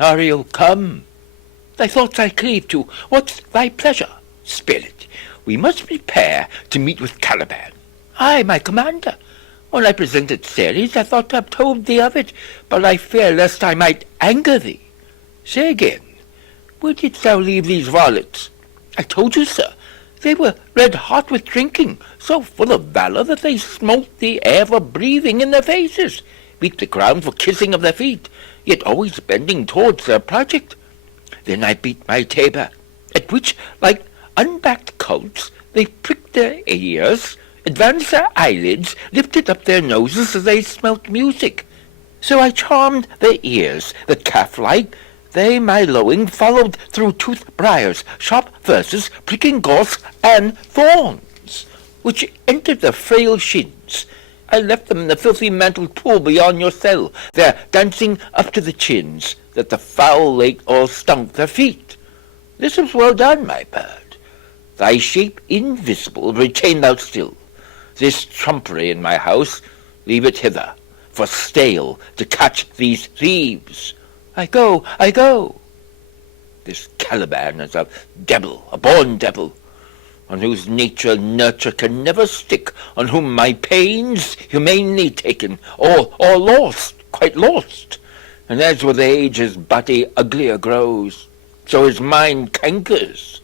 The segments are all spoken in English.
Ariel, come. Thy thoughts I cleave to. What's thy pleasure? Spirit, we must prepare to meet with Caliban. Ay, my commander. When I presented Ceres, I thought to have told thee of it, but I fear lest I might anger thee. Say again, where didst thou leave these varlets? I told you, sir, they were red hot with drinking, so full of valour that they smote the air for breathing in their faces, beat the ground for kissing of their feet, yet always bending towards their project. Then I beat my tabor, at which, like unbacked colts, they pricked their ears, advanced their eyelids, lifted up their noses as they smelt music. So I charmed their ears, that calf-like, they my lowing followed through toothed briars, sharp verses, pricking gorse, and thorns, which entered their frail shins. I left them in the filthy mantled pool beyond your cell, there dancing up to the chins, that the foul lake all stunk their feet. This was well done, my bird. Thy shape invisible retain thou still. This trumpery in my house, leave it hither, for stale to catch these thieves. I go, I go. This Caliban is a devil, a born devil, on whose nature nurture can never stick, on whom my pains humanely taken, or lost, quite lost. And as with age his body uglier grows, so his mind cankers.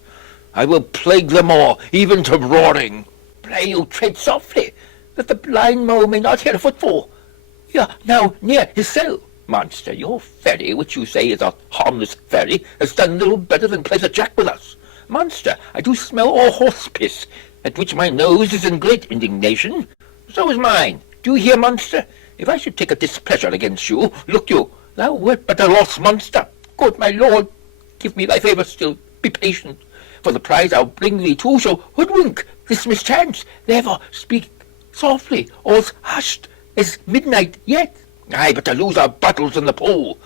I will plague them all, even to roaring. Pray you tread softly, that the blind mole may not hear a footfall. You are now near his cell. Monster, your ferry, which you say is a harmless ferry, has done little better than play the jack with us. Monster, I do smell all horse piss, at which my nose is in great indignation. So is mine. Do you hear, monster? If I should take a displeasure against you, look you, thou wert but a lost monster. Good my lord, give me thy favour still. Be patient, for the prize I'll bring thee to shall hoodwink this mischance. Therefore speak softly, all's hushed as midnight yet. Ay, but to lose our battles in the pool.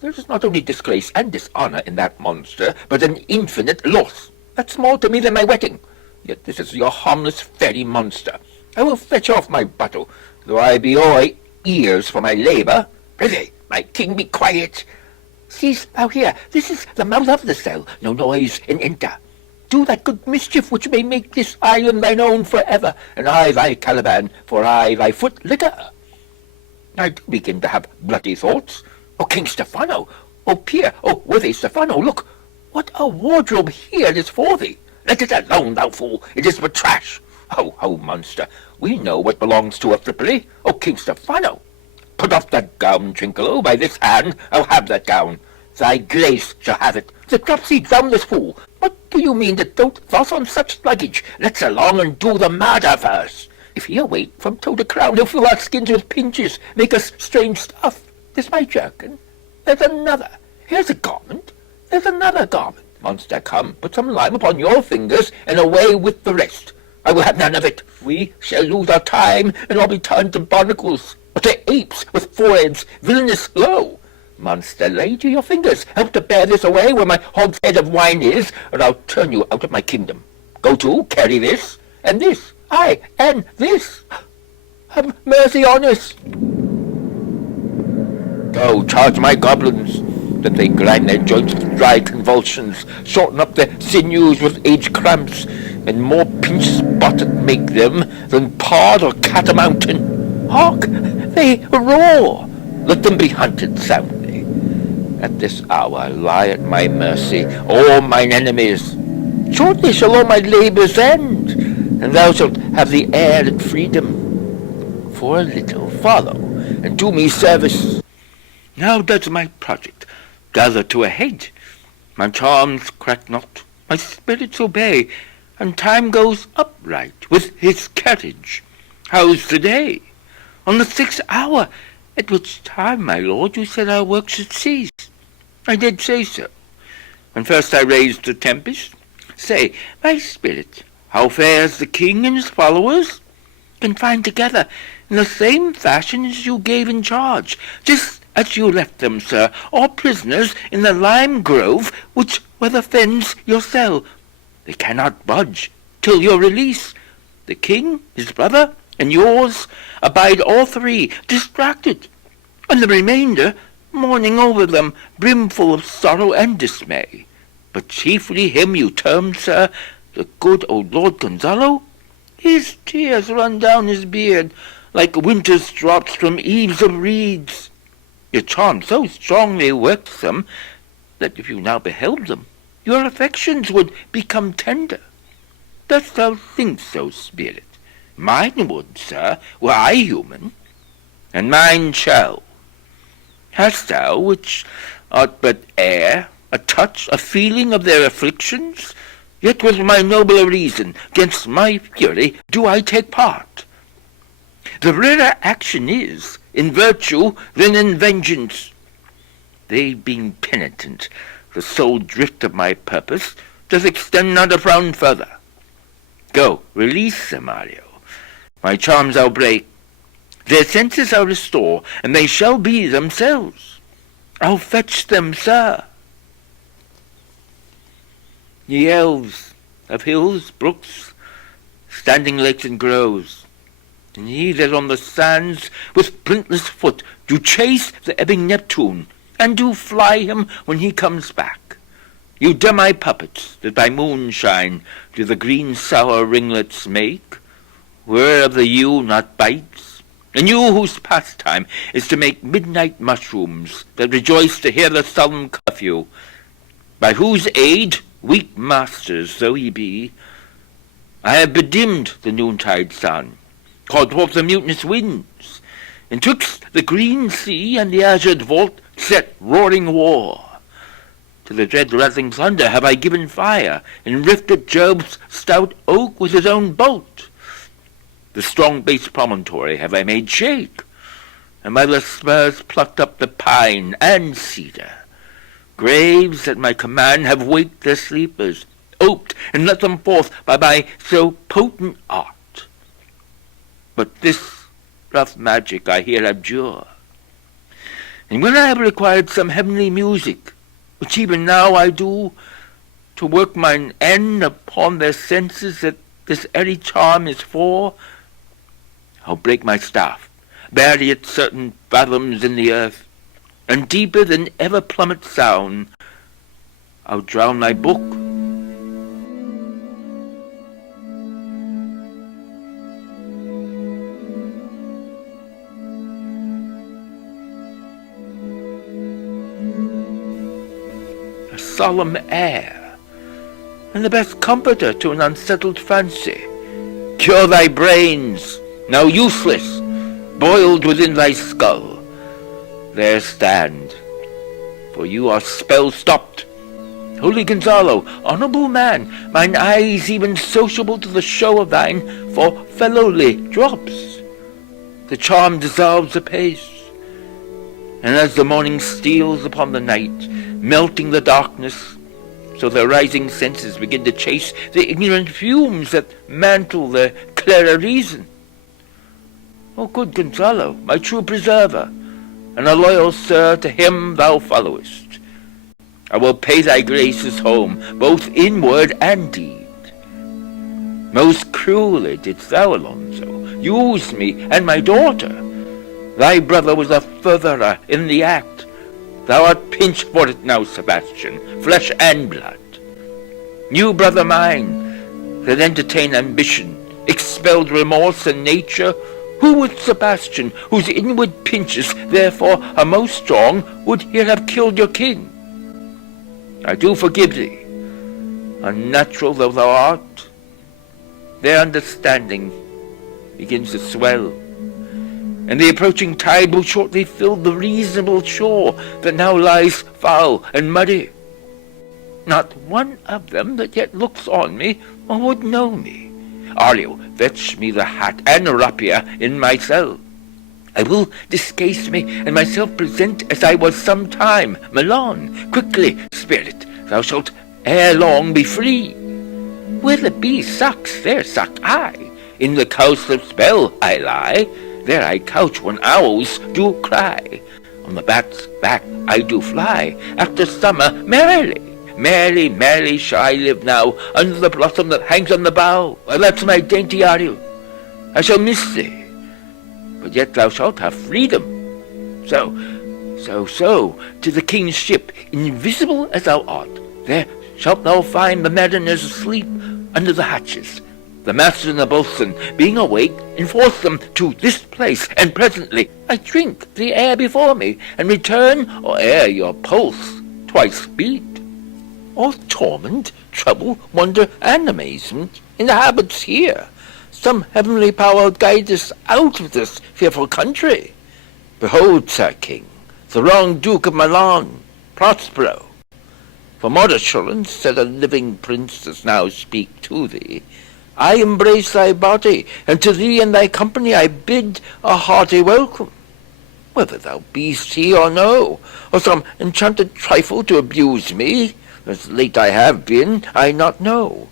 There is not only disgrace and dishonour in that monster, but an infinite loss. That's more to me than my wetting. Yet this is your harmless fairy monster. I will fetch off my battle, though I be all ears for my labour. Prithee, my king, be quiet. Cease thou here. This is the mouth of the cell. No noise, and enter. Do that good mischief which may make this island thine own for ever, and I thy Caliban, for I thy foot liquor. I do begin to have bloody thoughts. O King Stephano! O peer! O worthy Stephano! Look! What a wardrobe here is for thee! Let it alone, thou fool! It is but trash! Ho, ho, monster! We know what belongs to a Tripoli! O King Stephano! Put off that gown, Trinculo! By this hand I'll have that gown! Thy grace shall have it! The dropsy downless fool! What do you mean that dote thus on such luggage? Let's along and do the murder first! If he'll wait from toe to crown, he'll fill our skins with pinches, make us strange stuff. There's my jerkin. There's another. Here's a garment. There's another garment. Monster, come, put some lime upon your fingers, and away with the rest. I will have none of it. We shall lose our time, and all be turned to barnacles, or to apes with foreheads villainous low. Monster, lay to your fingers. Help to bear this away where my hogshead of wine is, or I'll turn you out of my kingdom. Go to, carry this, and this. Aye, and this. Have mercy on us. Go, charge my goblins, that they grind their joints with dry convulsions, shorten up their sinews with age cramps, and more pinch-spotted make them than pard or catamountain. Hark, they roar. Let them be hunted soundly. At this hour lie at my mercy all mine enemies. Shortly shall all my labours end, and thou shalt have the air and freedom. For a little follow, and do me service. Now does my project gather to a head. My charms crack not, my spirits obey, and time goes upright with his carriage. How's the day? On the 6th hour, at which time, my lord, you said our work should cease. I did say so. When first I raised the tempest, say, my spirit, how fares the king and his followers? Confined together in the same fashion as you gave in charge, just as you left them, sir, all prisoners in the lime grove which weather fends your cell. They cannot budge till your release. The king, his brother, and yours abide all three, distracted, and the remainder mourning over them, brimful of sorrow and dismay. But chiefly him you term, sir, the good old Lord Gonzalo? His tears run down his beard, like winter's drops from eaves of reeds. Your charm so strongly works them, that if you now beheld them, your affections would become tender. Dost thou think so, spirit? Mine would, sir, were I human, and mine shall. Hast thou, which art but air, a touch, a feeling of their afflictions? Yet with my nobler reason, 'gainst my fury, do I take part. The rarer action is, in virtue, than in vengeance. They being penitent, the sole drift of my purpose doth extend not a frown further. Go, release them, Mario. My charms I'll break. Their senses I'll restore, and they shall be themselves. I'll fetch them, sir. Ye elves of hills, brooks, standing lakes and groves, and ye that on the sands with sprintless foot do chase the ebbing Neptune, and do fly him when he comes back. You dumb-eye puppets that by moonshine do the green sour ringlets make, whereof the yew not bites, and you whose pastime is to make midnight mushrooms that rejoice to hear the solemn curfew, by whose aid, weak masters though ye be, I have bedimmed the noontide sun, called forth the mutinous winds, and twixt the green sea and the azured vault set roaring war. To the dread rattling thunder have I given fire, and rifted Job's stout oak with his own bolt. The strong base promontory have I made shake, and by the spurs plucked up the pine and cedar. Graves at my command have waked their sleepers, oped and let them forth by my so potent art. But this rough magic I here abjure. And when I have required some heavenly music, which even now I do, to work mine end upon their senses that this airy charm is for, I'll break my staff, bury it certain fathoms in the earth, and deeper than ever plummet sound, I'll drown my book. A solemn air, and the best comforter to an unsettled fancy. Cure thy brains, now useless, boiled within thy skull. There stand, for you are spell-stopped. Holy Gonzalo, honourable man, mine eyes even sociable to the show of thine for fellowly drops. The charm dissolves apace, and as the morning steals upon the night, melting the darkness, so their rising senses begin to chase the ignorant fumes that mantle their clearer reason. O good Gonzalo, my true preserver, and a loyal sir to him thou followest, I will pay thy graces home, both in word and deed. Most cruelly didst thou, Alonso, use me and my daughter. Thy brother was a furtherer in the act. Thou art pinched for it now, Sebastian, flesh and blood. You, brother mine, that entertain ambition, expelled remorse and nature, who would Sebastian, whose inward pinches therefore are most strong, would here have killed your king? I do forgive thee, unnatural though thou art. Their understanding begins to swell, and the approaching tide will shortly fill the reasonable shore that now lies foul and muddy. Not one of them that yet looks on me or would know me. Arlio, fetch me the hat and rapier in my cell. I will discase me, and myself present as I was sometime. Milan, quickly, spirit, thou shalt ere long be free. Where the bee sucks, there suck I. In the cowslip spell I lie, there I couch when owls do cry. On the bat's back I do fly, after summer merrily. Merrily, merrily shall I live now, under the blossom that hangs on the bough. That's my dainty Ariel. I shall miss thee, but yet thou shalt have freedom. So So, to the king's ship, invisible as thou art, there shalt thou find the mariners asleep under the hatches. The master and the boatswain, being awake, enforce them to this place, and presently I drink the air before me, and return, or ere your pulse twice beat. All torment, trouble, wonder, and amazement inhabits here. Some heavenly power guides us out of this fearful country. Behold, Sir King, the wrong Duke of Milan, Prospero. For more assurance, said a living prince, does now speak to thee. I embrace thy body, and to thee and thy company I bid a hearty welcome. Whether thou be'st he or no, or some enchanted trifle to abuse me, as late I have been, I not know.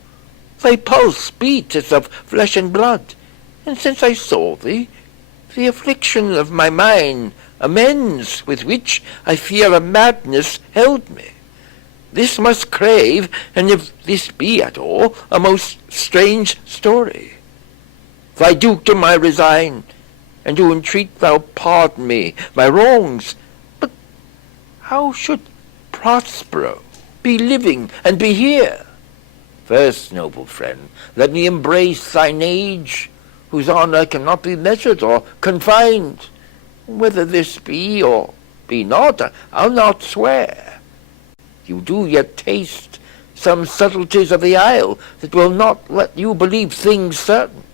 Thy pulse beats as of flesh and blood, and since I saw thee, the affliction of my mind, amends with which I fear a madness held me. This must crave, and if this be at all, a most strange story. Thy dukedom I resign, and do entreat thou pardon me my wrongs. But how should Prospero be living and be here? First, noble friend, let me embrace thine age, whose honour cannot be measured or confined. Whether this be or be not, I'll not swear. You do yet taste some subtleties of the isle that will not let you believe things certain.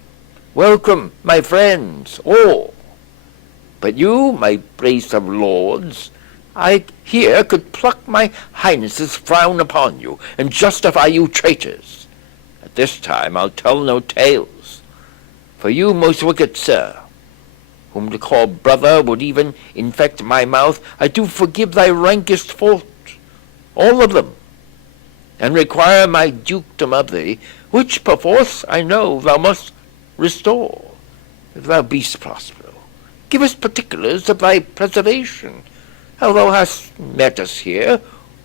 Welcome, my friends, all. But you, my brace of lords, I here could pluck my highness's frown upon you, and justify you traitors. At this time I'll tell no tales. For you, most wicked sir, whom to call brother would even infect my mouth, I do forgive thy rankest fault, all of them, and require my dukedom of thee, which perforce I know thou must restore, if thou be'st Prospero. Give us particulars of thy preservation, how thou hast met us here,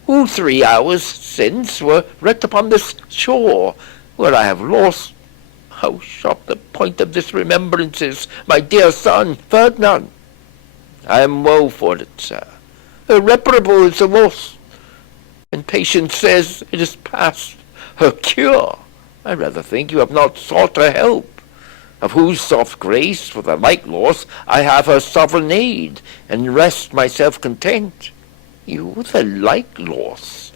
who 3 hours since were wrecked upon this shore, where I have lost, how sharp the point of this remembrance is, my dear son, Ferdinand. I am woe for it, sir. Irreparable is the loss, and patience says it is past her cure. I rather think you have not sought her help, of whose soft grace for the like loss I have her sovereign aid, and rest myself content. You the like loss,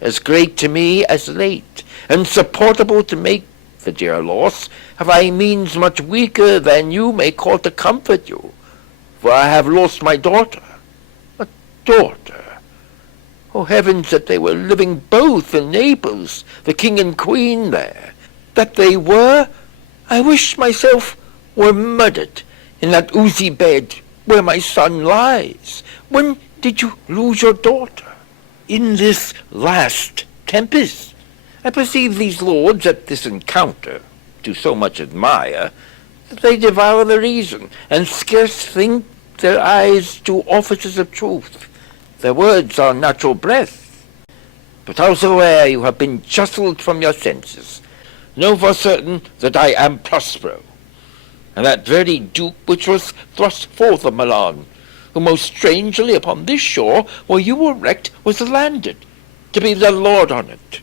as great to me as late, and supportable to make the dear loss, have I means much weaker than you may call to comfort you, for I have lost my daughter. A daughter! Oh heavens, that they were living both in Naples, the king and queen there. That they were, I wish myself were murdered in that oozy bed where my son lies. When did you lose your daughter? In this last tempest. I perceive these lords at this encounter do so much admire, that they devour the reason, and scarce think their eyes do offices of truth. Their words are natural breath. But howsoe'er you have been justled from your senses, know for certain that I am Prospero, and that very Duke which was thrust forth of Milan, who most strangely upon this shore where you were wrecked was landed, to be the lord on it.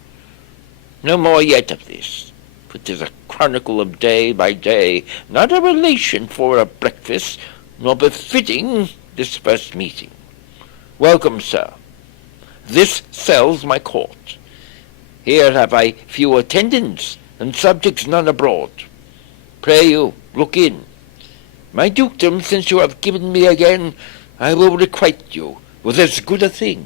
No more yet of this, for 'tis a chronicle of day by day, not a relation for a breakfast, nor befitting this first meeting. Welcome, sir. This cell's my court. Here have I few attendants, and subjects none abroad. Pray you, look in. My dukedom, since you have given me again, I will requite you with as good a thing.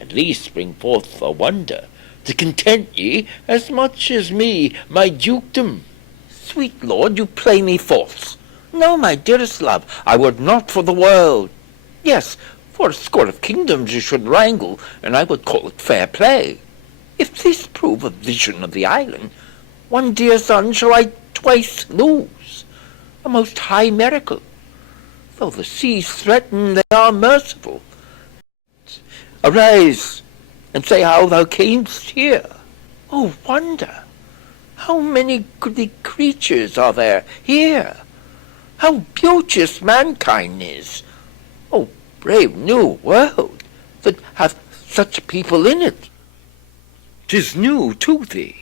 At least bring forth a wonder, to content ye as much as me, my dukedom. Sweet lord, you play me false. No, my dearest love, I would not for the world. Yes, for a score of kingdoms you should wrangle, and I would call it fair play. If this prove a vision of the island, one dear son shall I twice lose, a most high miracle. Though the seas threaten, they are merciful. Arise, and say how thou camest here. Oh, wonder! How many goodly creatures are there here! How beauteous mankind is! Oh, brave new world that hath such people in it. 'Tis new to thee.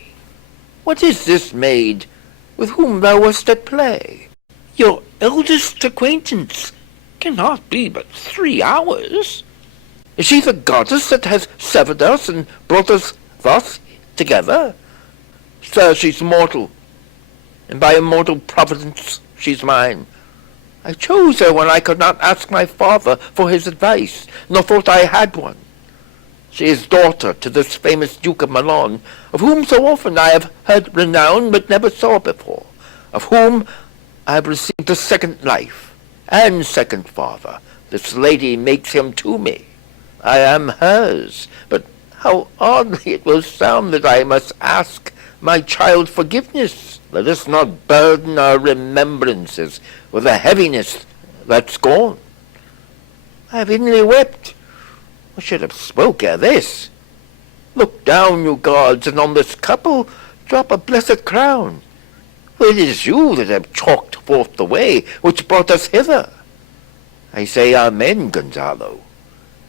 What is this maid with whom thou wast at play? Your eldest acquaintance cannot be but 3 hours. Is she the goddess that has severed us and brought us thus together? Sir, she's mortal, and by immortal providence she's mine. I chose her when I could not ask my father for his advice, nor thought I had one. She is daughter to this famous Duke of Milan, of whom so often I have heard renown but never saw before, of whom I have received a second life, and second father. This lady makes him to me. I am hers, but how oddly it will sound that I must ask my child forgiveness. Let us not burden our remembrances with a heaviness that's gone. I have inly wept. I should have spoke ere this. Look down, you gods, and on this couple drop a blessed crown. For it is you that have chalked forth the way which brought us hither. I say amen, Gonzalo.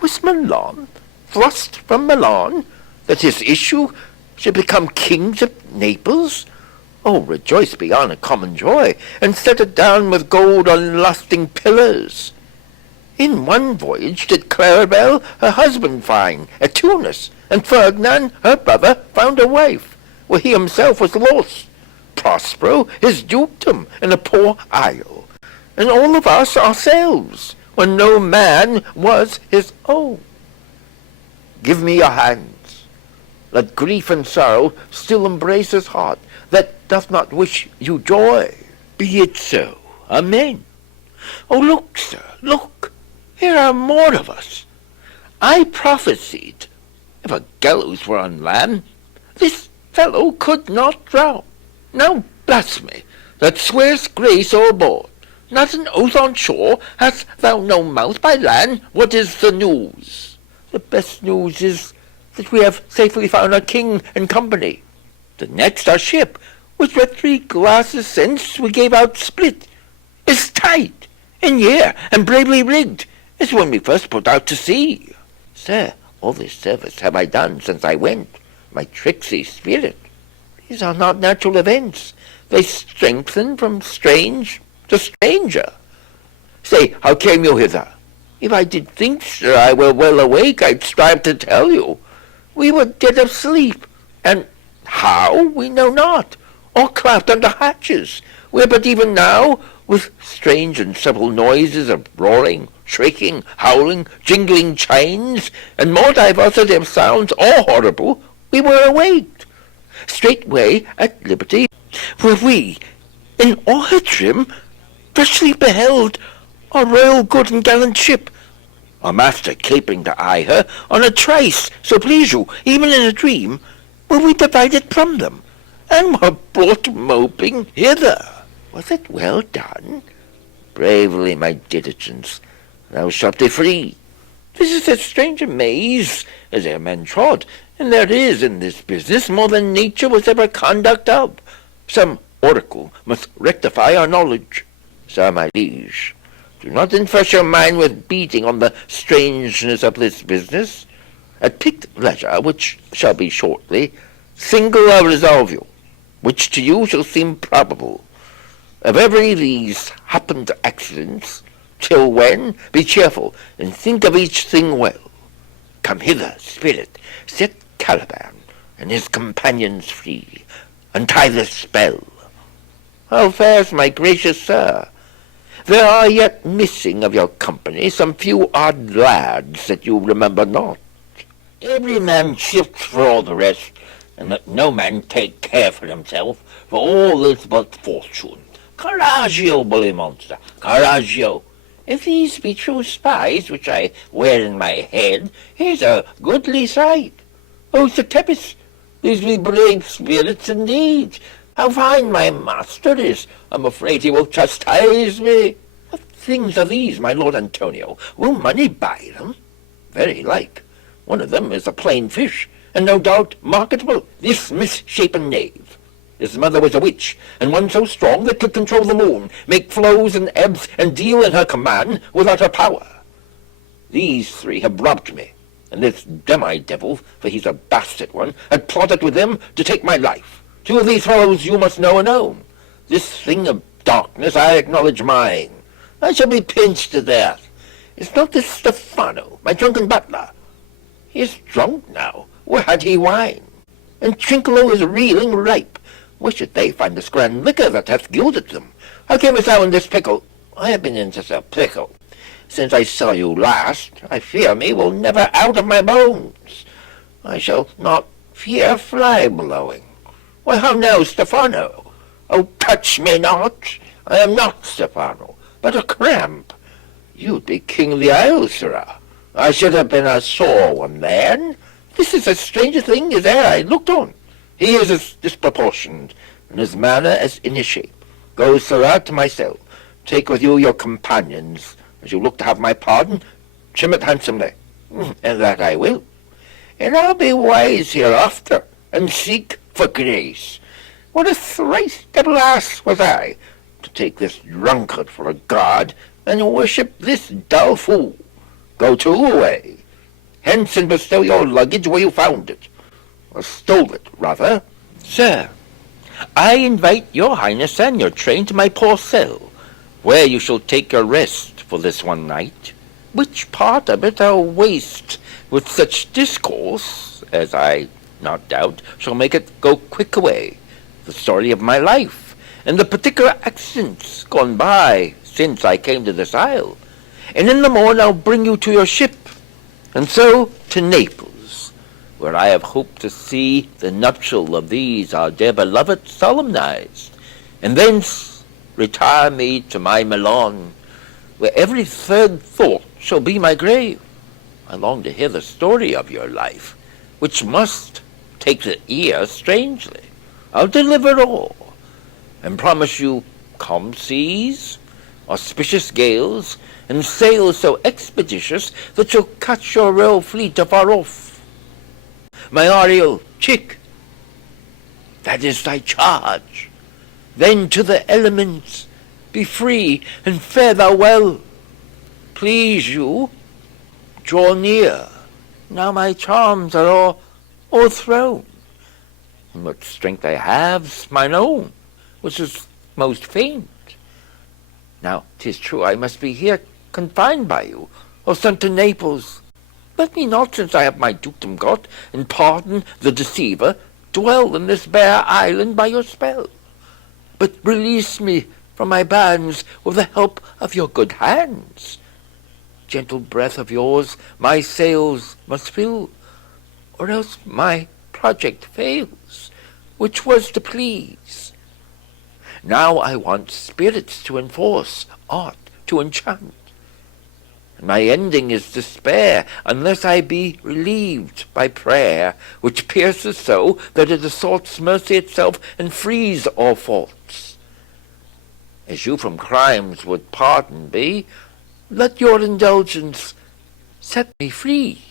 Was Milan thrust from Milan, that his issue should become kings of Naples? Oh, rejoice beyond a common joy, and set it down with gold on lusting pillars. In one voyage did Claribel her husband find at Tunis, and Ferdinand her brother found a wife, where he himself was lost. Prospero his dukedom in a poor isle, and all of us ourselves, when no man was his own. Give me your hands. Let grief and sorrow still embrace his heart that doth not wish you joy. Be it so. Amen. Oh, look, sir, look. Here are more of us. I prophesied, if a gallows were on land, this fellow could not drown. Now bless me, that swearest grace o'erboard. Not an oath on shore, hast thou no mouth by land? What is the news? The best news is that we have safely found our king and company. The next, our ship, which but 3 glasses since we gave out split, is tight, in year, and bravely rigged, as when we first put out to sea. Sir, all this service have I done since I went, my tricksy spirit. These are not natural events. They strengthen from strange to stranger. Say, how came you hither? If I did think, sir, I were well awake, I'd strive to tell you. We were dead of sleep, and how, we know not, or craft under hatches, where but even now, with strange and subtle noises of roaring, shrieking, howling, jingling chains, and more diversity of sounds, all horrible, we were awaked. Straightway at liberty were we, in all her trim, freshly beheld our royal good and gallant ship, our master capering to eye her on a trice, so please you, even in a dream, were we divided from them, and were brought moping hither. Was it well done? Bravely, my diligence, thou shalt be free. This is as strange a maze as e'er man trod, and there is in this business more than nature was ever conduct of. Some oracle must rectify our knowledge. Sir, my liege, do not infresh your mind with beating on the strangeness of this business. At picked leisure, which shall be shortly, single I'll resolve you, which to you shall seem probable. Of every these happened accidents, till when, be cheerful, and think of each thing well. Come hither, spirit, set Caliban and his companions free, untie the spell. How fares my gracious sir? There are yet missing of your company some few odd lads that you remember not. Every man shifts for all the rest, and let no man take care for himself, for all is but fortune. Coraggio, bully monster, coraggio. If these be true spies which I wear in my head, here's a goodly sight. Oh, Sir Tempest, these be brave spirits indeed. How fine my master is! I'm afraid he will chastise me. What things are these, my lord Antonio? Will money buy them? Very like. One of them is a plain fish, and no doubt marketable. This misshapen knave. His mother was a witch, and one so strong that could control the moon, make flows and ebbs, and deal in her command without her power. These three have robbed me, and this demi-devil, for he's a bastard one, had plotted with them to take my life. Two of these fellows you must know and own. This thing of darkness I acknowledge mine. I shall be pinched to death. Is not this Stephano, my drunken butler? He is drunk now. Where had he wine? And Trinculo is reeling ripe. Where should they find this grand liquor that hath gilded them? How camest thou in this pickle? I have been in such a pickle. Since I saw you last, I fear me will never out of my bones. I shall not fear fly-blowing. Why, how now, Stephano? Oh, touch me not. I am not Stephano, but a cramp. You'd be king of the isle, sirrah. I should have been a sore one then. This is as strange a thing as e'er I looked on. He is as disproportioned, and his manner as in his shape. Go, sirrah, to my cell. Take with you your companions. As you look to have my pardon, trim it handsomely. And that I will. And I'll be wise hereafter, and seek for grace. What a thrice double ass was I, to take this drunkard for a god, and worship this dull fool. Go to away. Hence and bestow your luggage where you found it. Or stole it, rather. Sir, I invite your highness and your train to my poor cell, where you shall take your rest for this one night. Which part of it I'll waste with such discourse, as I, not doubt, shall make it go quick away, the story of my life, and the particular accidents gone by since I came to this isle. And in the morn I'll bring you to your ship, and so to Naples, where I have hoped to see the nuptial of these our dear beloved solemnized, and thence retire me to my Milan, where every third thought shall be my grave. I long to hear the story of your life, which must take the ear strangely. I'll deliver all, and promise you calm seas, auspicious gales, and sails so expeditious that you'll catch your royal fleet afar off. My Ariel, chick, that is thy charge. Then to the elements, be free, and fare thou well. Please you, draw near. Now my charms are all o'erthrown, and what strength I have's mine own, which is most faint. Now 'tis true I must be here confined by you, or sent to Naples. Let me not, since I have my dukedom got, and pardon the deceiver, dwell in this bare island by your spell. But release me from my bands with the help of your good hands. Gentle breath of yours my sails must fill, or else my project fails, which was to please. Now I want spirits to enforce, art to enchant. And my ending is despair, unless I be relieved by prayer, which pierces so that it assaults mercy itself and frees all faults. As you from crimes would pardon be, let your indulgence set me free.